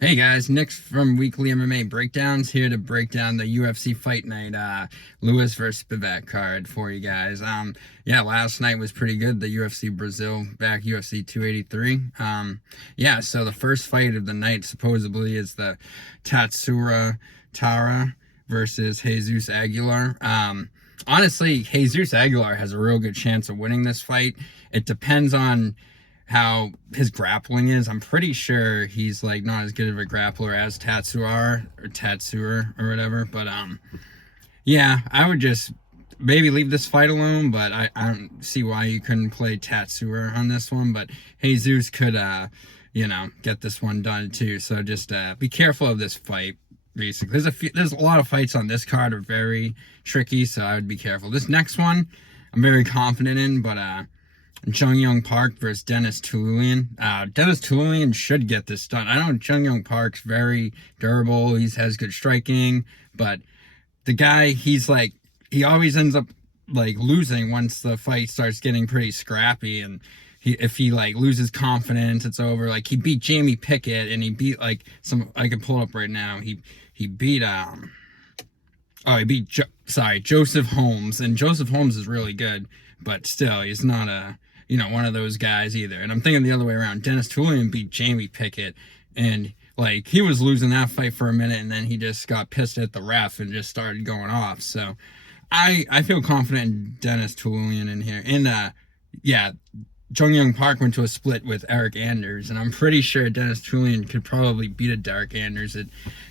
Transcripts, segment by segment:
Hey guys, Nick from Weekly MMA Breakdowns here to break down the UFC Fight Night Lewis versus Spivak card for you guys. Yeah, last night was pretty good. The UFC Brazil back UFC 283. Yeah, so the first fight of the night supposedly is the Tatsuro Taira versus Jesus Aguilar. Honestly, Jesus Aguilar has a real good chance of winning this fight. It depends on how his grappling is. I'm pretty sure he's like not as good of a grappler as Tatsuro or whatever. But yeah, I would just maybe leave this fight alone. But I don't see why you couldn't play Tatsuro on this one. But Jesus could get this one done too. So just be careful of this fight. Basically, there's a lot of fights on this card are very tricky, so I would be careful. This next one, I'm very confident in, but Jeong Yeong Park versus Denis Tiuliulin. Denis Tiuliulin should get this done. I know Jeong Yeong Park's very durable. He has good striking, but the guy, he always ends up like losing once the fight starts getting pretty scrappy, and if he like loses confidence, it's over. Like he beat Jamie Pickett, and he beat like some. I can pull it up right now. He beat Joseph Holmes, and Joseph Holmes is really good, but still he's not one of those guys either. And I'm thinking the other way around. Denis Tiuliulin beat Jamie Pickett, and like he was losing that fight for a minute, and then he just got pissed at the ref and just started going off. So I feel confident in Denis Tiuliulin in here. And yeah, Jeong Yeong Park went to a split with Eric Anders, and I'm pretty sure Denis Tiuliulin could probably beat a Derek Anders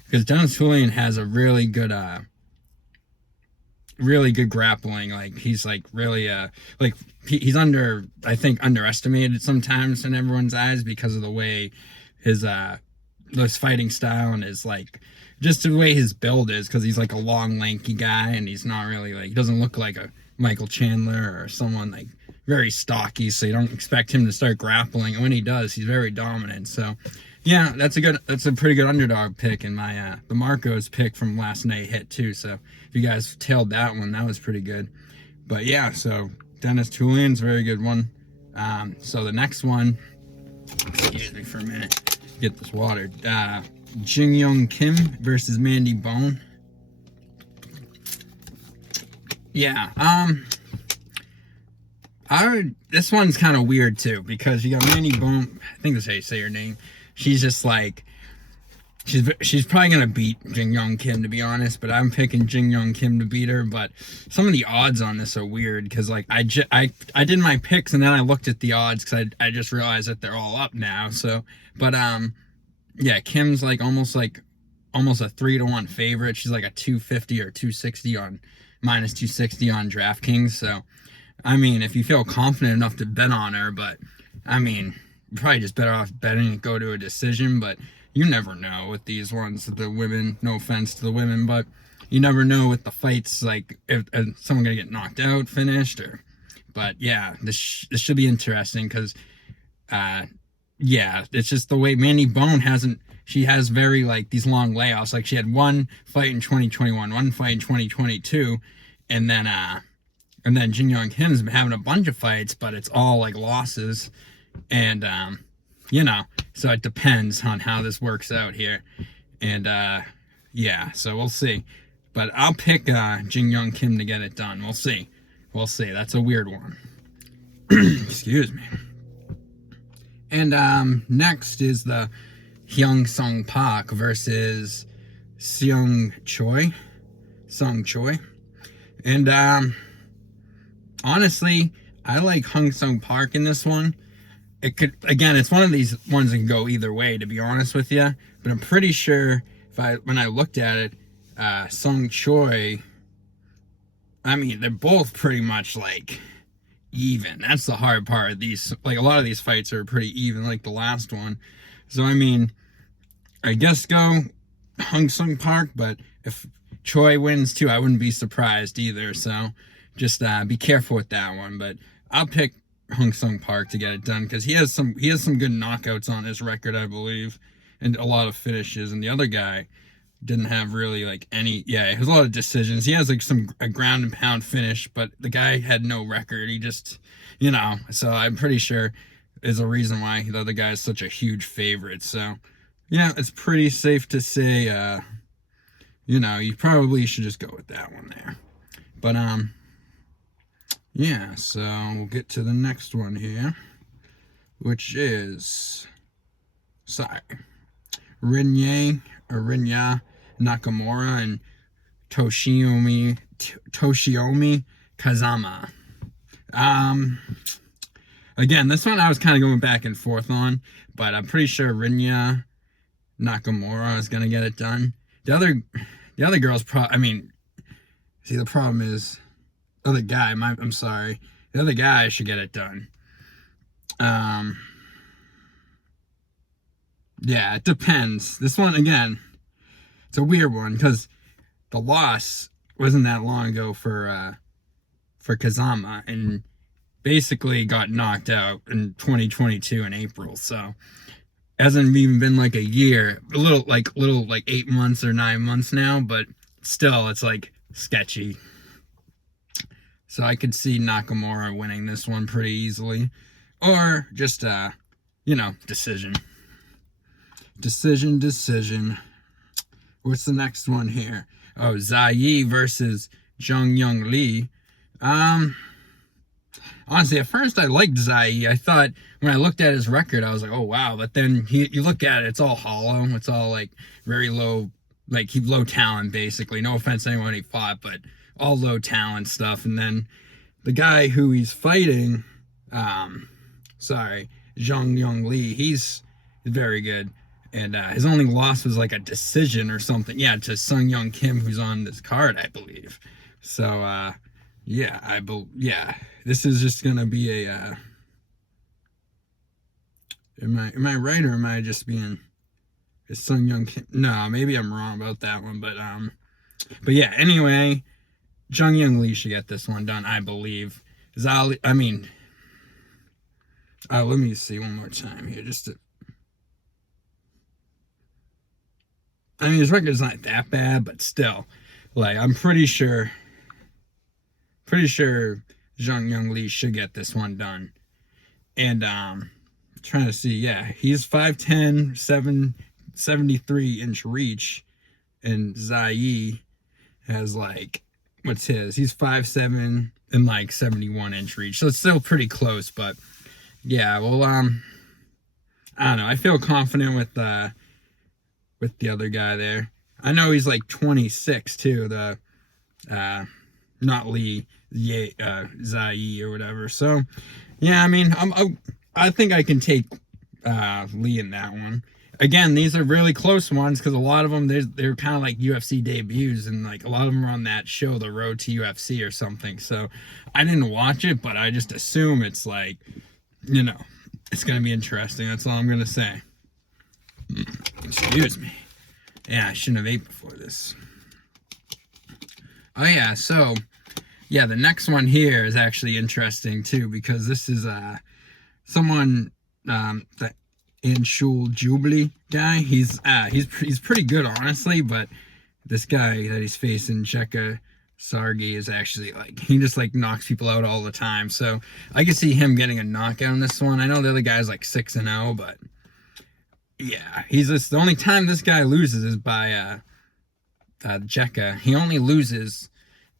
because Denis Tiuliulin has a really good grappling. Like he's like really like he's underestimated sometimes in everyone's eyes because of the way his fighting style and his like just the way his build is, because he's like a long lanky guy, and he's not really like, he doesn't look like a Michael Chandler or someone like very stocky, so you don't expect him to start grappling, and when he does, he's very dominant. So yeah, that's a pretty good underdog pick, and my the Marcos pick from last night hit too. So if you guys tailed that one, that was pretty good. But yeah, so Denis Tiuliulин's a very good one. So the next one, excuse me for a minute, get this water. Jeong Yeong Kim versus Mandy Bohm. Yeah, this one's kind of weird too, because you got Mandy Bohm. I think that's how you say her name. She's just like, she's probably gonna beat Jeong Yeong Kim, to be honest. But I'm picking Jeong Yeong Kim to beat her. But some of the odds on this are weird, because like I did my picks, and then I looked at the odds because I just realized that they're all up now. So, but yeah, Kim's like almost a 3-1 favorite. She's like a 250 or 260 on minus 260 on DraftKings. So I mean, if you feel confident enough to bet on her, but I mean, you're probably just better off betting and go to a decision. But you never know with these ones, the women. No offense to the women, but you never know with the fights, like if someone gonna get knocked out, finished, or. But yeah, this should be interesting because, yeah, it's just the way Mandy Bohm hasn't. She has very like these long layoffs. Like she had one fight in 2021, one fight in 2022, and then Jeong Yeong Kim's been having a bunch of fights, but it's all like losses. And, so it depends on how this works out here. And, yeah, so we'll see. But I'll pick Jeong Yeong Kim to get it done. We'll see. We'll see. That's a weird one. Excuse me. And next is the Hyun Park versus Choi. And, honestly, I like Sung Park in this one. It could, again, it's one of these ones that can go either way, to be honest with you. But I'm pretty sure when I looked at it, Sung Choi, I mean, they're both pretty much like even. That's the hard part. These, like a lot of these fights are pretty even, like the last one. So I mean, I guess go Sung Park, but if Choi wins too, I wouldn't be surprised either. So just be careful with that one. But I'll pick Sung Park to get it done, because he has some good knockouts on his record, I believe, and a lot of finishes. And the other guy didn't have really like any. Yeah, he has a lot of decisions. He has like a ground and pound finish, but the guy had no record. He just, so I'm pretty sure is a reason why the other guy is such a huge favorite. So yeah, it's pretty safe to say, you probably should just go with that one there. But, yeah, so we'll get to the next one here, which is, sorry, Rinya Nakamura and Toshimoi Kazama. Again, this one I was kind of going back and forth on, but I'm pretty sure Rinya Nakamura is gonna get it done. The other girls, the problem is, I'm sorry, the other guy should get it done. Yeah, it depends. This one, again, it's a weird one because the loss wasn't that long ago for Kazama, and basically got knocked out in 2022 in April. So hasn't even been like a year, a little like 8 months or 9 months now, but still it's like sketchy. So I could see Nakamura winning this one pretty easily, or just decision. What's the next one here? Oh, Zha Yi versus Jeong Yeong Lee. Honestly, at first I liked Zha Yi. I thought when I looked at his record, I was like, oh wow. But then you look at it, it's all hollow. It's all like very low, like low talent basically. No offense to anyone he fought, but all low talent stuff. And then the guy who he's fighting, Jeong Yeong Lee, he's very good. And his only loss was like a decision or something. Yeah, to Seung Kim, who's on this card, I believe. So, this is just gonna be a. Am I right, or am I just being? Is Seung Kim? No, maybe I'm wrong about that one, but yeah. Anyway, Jeong Yeong Lee should get this one done, I believe. Let me see one more time here, just to. His record's not that bad, but still, like, I'm pretty sure Jeong Yeong Lee should get this one done. And trying to see, yeah, he's 5'10", 73-inch reach, and Zha Yi has like, what's his? He's 5'7" and like 71-inch reach, so it's still pretty close. But yeah, well, I don't know. I feel confident with the other guy there. I know he's like 26 too. The not Lee, Zha Yi or whatever. So yeah, I think I can take Lee in that one. Again, these are really close ones because a lot of them they're kind of like UFC debuts, and like a lot of them are on that show, The Road to UFC or something. So I didn't watch it, but I just assume it's like, it's gonna be interesting. That's all I'm gonna say. Excuse me. Yeah, I shouldn't have ate before this. Oh yeah, so yeah, the next one here is actually interesting too, because this is someone the Anshul Jubli guy. He's pretty good, honestly, but this guy that he's facing, Jeka Saragih, is actually like, he just like knocks people out all the time. So I can see him getting a knockout in this one. I know the other guy's like 6-0, but yeah, the only time this guy loses is by Jeka. He only loses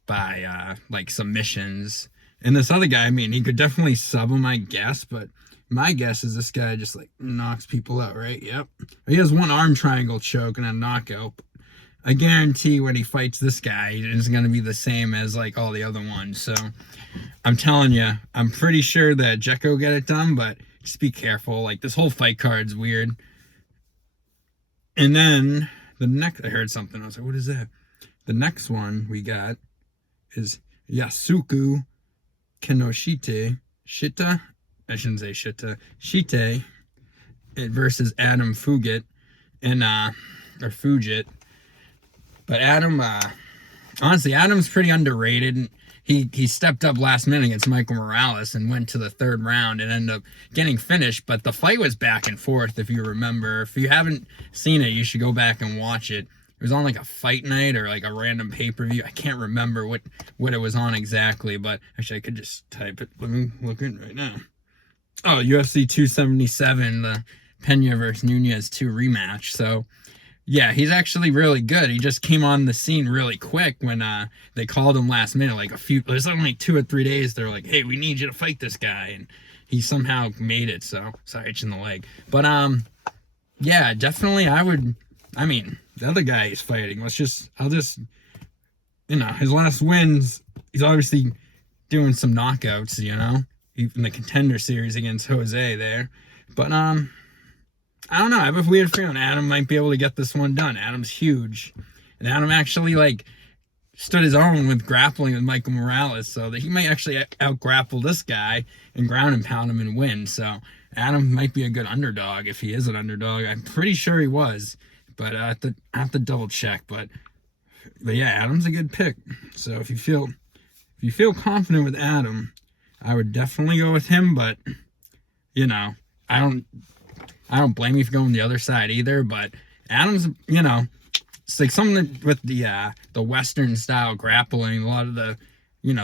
by like submissions. And this other guy, he could definitely sub him, I guess, but my guess is this guy just like knocks people out, right? Yep. He has one arm triangle choke and a knockout. I guarantee when he fights this guy, it's going to be the same as like all the other ones. So I'm telling you, I'm pretty sure that Jeka will get it done, but just be careful. Like, this whole fight card's weird. And then the next, I heard something. I was like, what is that? The next one we got is Yusaku Kinoshita. Shita? I shouldn't say Shita. Shite versus Adam Fugitt. Or Fugitt. But honestly, Adam's pretty underrated. He stepped up last minute against Michael Morales and went to the third round and ended up getting finished. But the fight was back and forth, if you remember. If you haven't seen it, you should go back and watch it. It was on like a fight night or like a random pay-per-view. I can't remember what it was on exactly, but actually I could just type it. Let me look in right now. Oh, UFC 277, the Pena versus Nunez 2 rematch. So, yeah, he's actually really good. He just came on the scene really quick when they called him last minute. Like there's only 2 or 3 days. They're like, hey, we need you to fight this guy. And he somehow made it. So, sorry, itching the leg. But, yeah, definitely I mean, the other guy he's fighting, I'll just, his last wins, he's obviously doing some knockouts, in the Contender Series against Jose there. But, I don't know. I have a weird feeling Adam might be able to get this one done. Adam's huge. And Adam actually, stood his own with grappling with Michael Morales, so that he might actually out-grapple this guy and ground and pound him and win. So Adam might be a good underdog if he is an underdog. I'm pretty sure he was, but I have to double check. But yeah, Adam's a good pick. So if you feel confident with Adam, I would definitely go with him. But I don't blame you for going the other side either, but Adams, it's like something with the Western style grappling. A lot of the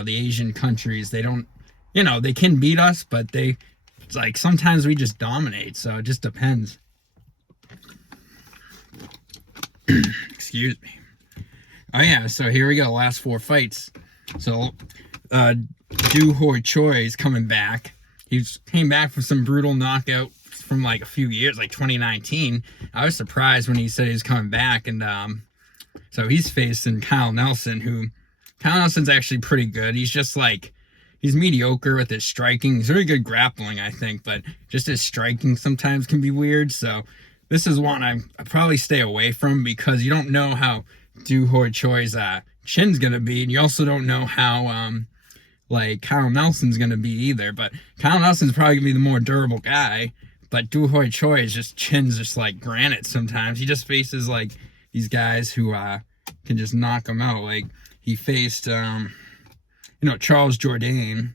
Asian countries, they don't, they can beat us, but it's like sometimes we just dominate. So it just depends. Excuse me. Oh yeah, so here we go. Last 4 fights. So, Choi is coming back. He came back from some brutal knockout from a few years, like 2019. I was surprised when he said he was coming back, and so he's facing Kyle Nelson, Kyle Nelson's actually pretty good. He's just he's mediocre with his striking. He's very good grappling, I think, but just his striking sometimes can be weird. So this is one I probably stay away from, because you don't know how Choi's chin's gonna be, and you also don't know how Kyle Nelson's gonna be either. But Kyle Nelson's probably gonna be the more durable guy. But Choi is chin's just like granite sometimes. He just faces these guys who can just knock him out. He faced Charles Jourdain,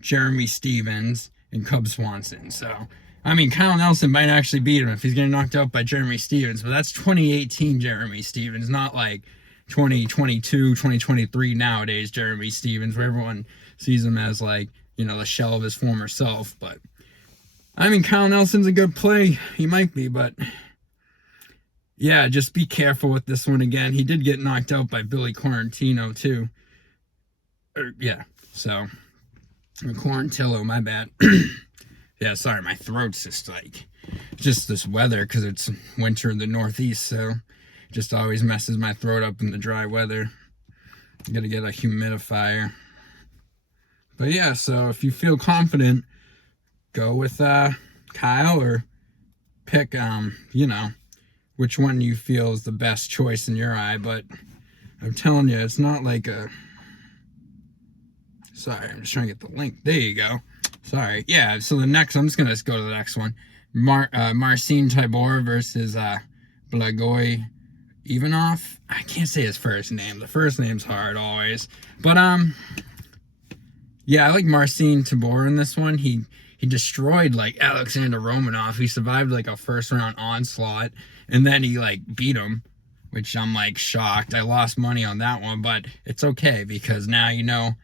Jeremy Stevens, and Cub Swanson. So I mean, Kyle Nelson might actually beat him if he's getting knocked out by Jeremy Stevens, but that's 2018 Jeremy Stevens, not 2022, 2023 nowadays Jeremy Stevens, where everyone sees him as the shell of his former self. But I mean, Kyle Nelson's a good play. He might be, but yeah, just be careful with this one again. He did get knocked out by Billy Quarantino, too. So, Quarantillo, my bad. Yeah, sorry, my throat's just this weather, because it's winter in the Northeast, so just always messes my throat up in the dry weather. Gotta get a humidifier. But yeah, so if you feel confident, go with Kyle, or pick which one you feel is the best choice in your eye. But I'm telling you, it's not sorry, I'm just trying to get the link. There you go. Sorry. Yeah, so I'm just gonna go to the next one. Marcin Tybura versus Blagoy Ivanov. I can't say his first name. The first name's hard always. But yeah, I like Marcin Tybura in this one. He destroyed Alexander Romanov. He survived a first round onslaught, and then he beat him, which I'm shocked. I lost money on that one, but it's okay, because now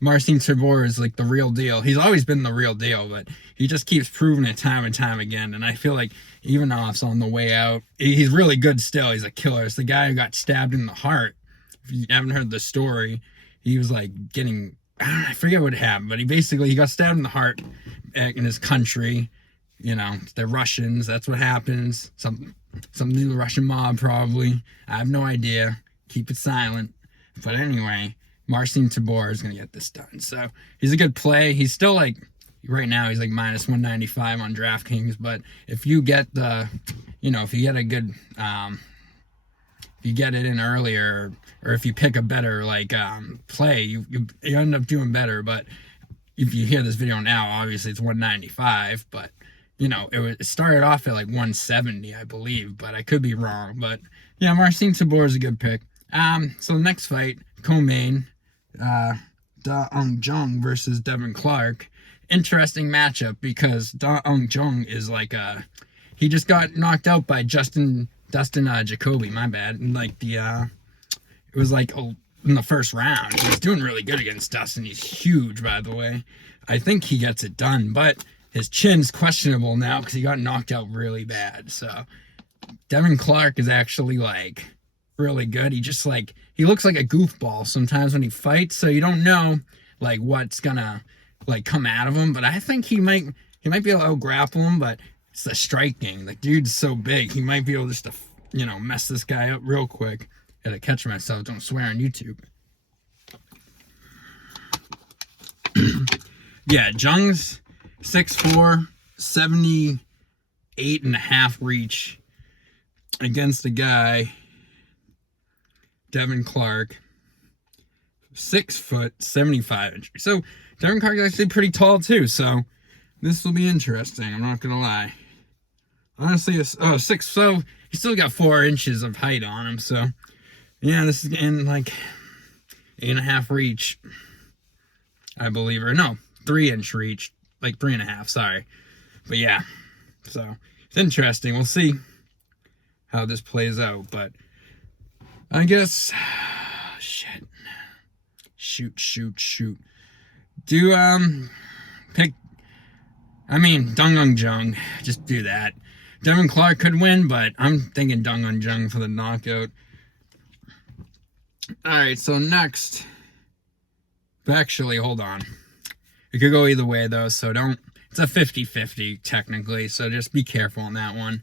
Marcin Tybura is the real deal. He's always been the real deal, but he just keeps proving it time and time again. And I feel like Ivanov's on the way out. He's really good still. He's a killer. It's the guy who got stabbed in the heart. If you haven't heard the story, he was getting, I forget what happened, but he got stabbed in the heart in his country. The Russians, that's what happens. Something to the Russian mob, probably. I have no idea. Keep it silent. But anyway, Marcin Tybura is going to get this done. So he's a good play. He's still right now he's minus 195 on DraftKings. But if you get if you get a good, if you get it in earlier, or if you pick a better play, you end up doing better. But if you hear this video now, obviously it's 195. But it started off at 170, I believe. But I could be wrong. But yeah, Marcin Tybura is a good pick. So the next fight, co-main, Jung versus Devin Clark. Interesting matchup, because Jung is he just got knocked out by Dustin Jacoby, my bad. And it was in the first round. He was doing really good against Dustin. He's huge, by the way. I think he gets it done, but his chin's questionable now because he got knocked out really bad. So Devin Clark is actually like really good. He just like he looks like a goofball sometimes when he fights, so you don't know like what's gonna like come out of him. But I think he might be able to grapple him, but it's the striking. The dude's so big, he might be able just to mess this guy up real quick. Gotta catch myself, don't swear on YouTube. Yeah, Jung's 6'4", 78.5 reach against a guy, Devin Clark, 6 foot, 75 inches. So Devin Clark is actually pretty tall too, so this will be interesting, I'm not gonna lie. Honestly, 6, so he's still got 4 inches of height on him, so yeah, this is getting like 8.5 reach, I believe, or no, 3-inch reach, like 3.5, sorry. But yeah, so it's interesting. We'll see how this plays out, but I guess, shoot. Pick, Dung Jung, just do that. Devin Clark could win, but I'm thinking Dung Jung for the knockout. Alright, so next, actually, hold on. It could go either way, though, so it's a 50-50, technically, so just be careful on that one.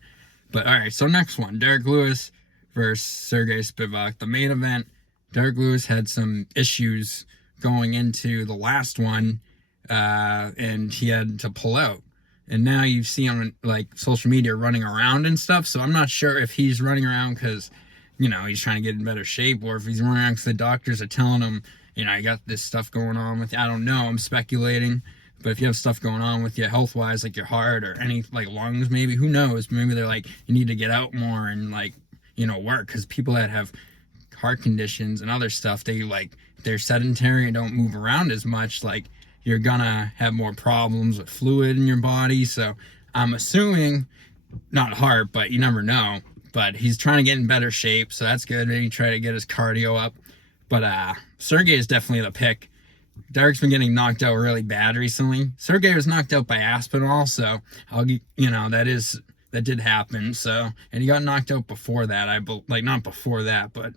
But, alright, so next one, Derek Lewis versus Sergey Spivak. The main event, Derek Lewis had some issues going into the last one, and he had to pull out. And now you see him on, like, social media running around and stuff, so I'm not sure if he's running around because, he's trying to get in better shape, or if he's running around because the doctors are telling him, I got this stuff going on with you. I don't know. I'm speculating. But if you have stuff going on with you health-wise, like your heart or any, like, lungs maybe, who knows? Maybe they're like, you need to get out more and, like, work. Because people that have heart conditions and other stuff, they're sedentary and don't move around as much. Like, you're going to have more problems with fluid in your body. So I'm assuming, not heart, but you never know. But he's trying to get in better shape. So that's good. Maybe try to get his cardio up. But Sergey is definitely the pick. Derek's been getting knocked out really bad recently. Sergey was knocked out by Aspinall, so that did happen. So, and he got knocked out before that. Not before that, but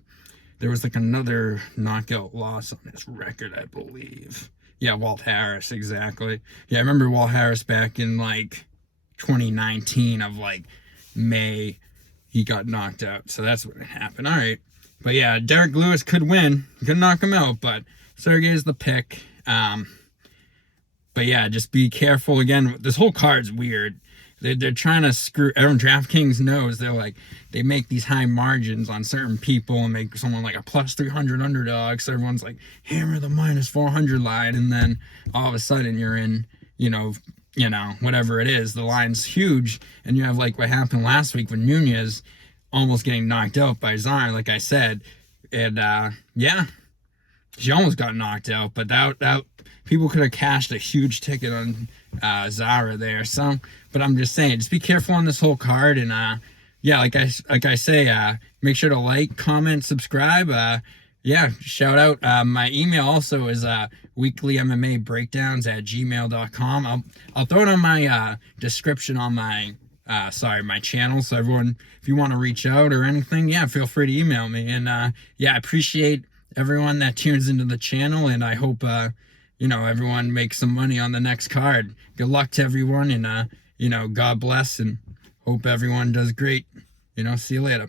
there was like another knockout loss on his record, I believe. Yeah, Walt Harris, exactly. Yeah, I remember Walt Harris back in like 2019 of like May. He got knocked out, so that's what happened. All right. But yeah, Derek Lewis could win. Could knock him out, but Sergey's the pick. But yeah, just be careful. Again, this whole card's weird. They're trying to screw... Everyone, DraftKings knows. They make these high margins on certain people and make someone like a plus 300 underdog. So everyone's like, hammer the minus 400 line. And then all of a sudden you're in, whatever it is. The line's huge. And you have like what happened last week with Nunez almost getting knocked out by Zara, like I said. And yeah, she almost got knocked out, but that people could have cashed a huge ticket on Zara there. So, but I'm just saying, just be careful on this whole card. And yeah, like I say, make sure to like, comment, subscribe. Yeah, shout out. My email also is weeklymmmabreakdowns@gmail.com. I'll throw it on my description on my my channel. So everyone, if you want to reach out or anything, yeah, feel free to email me. And yeah, I appreciate everyone that tunes into the channel, and I hope everyone makes some money on the next card. Good luck to everyone, and God bless, and hope everyone does great. See you later.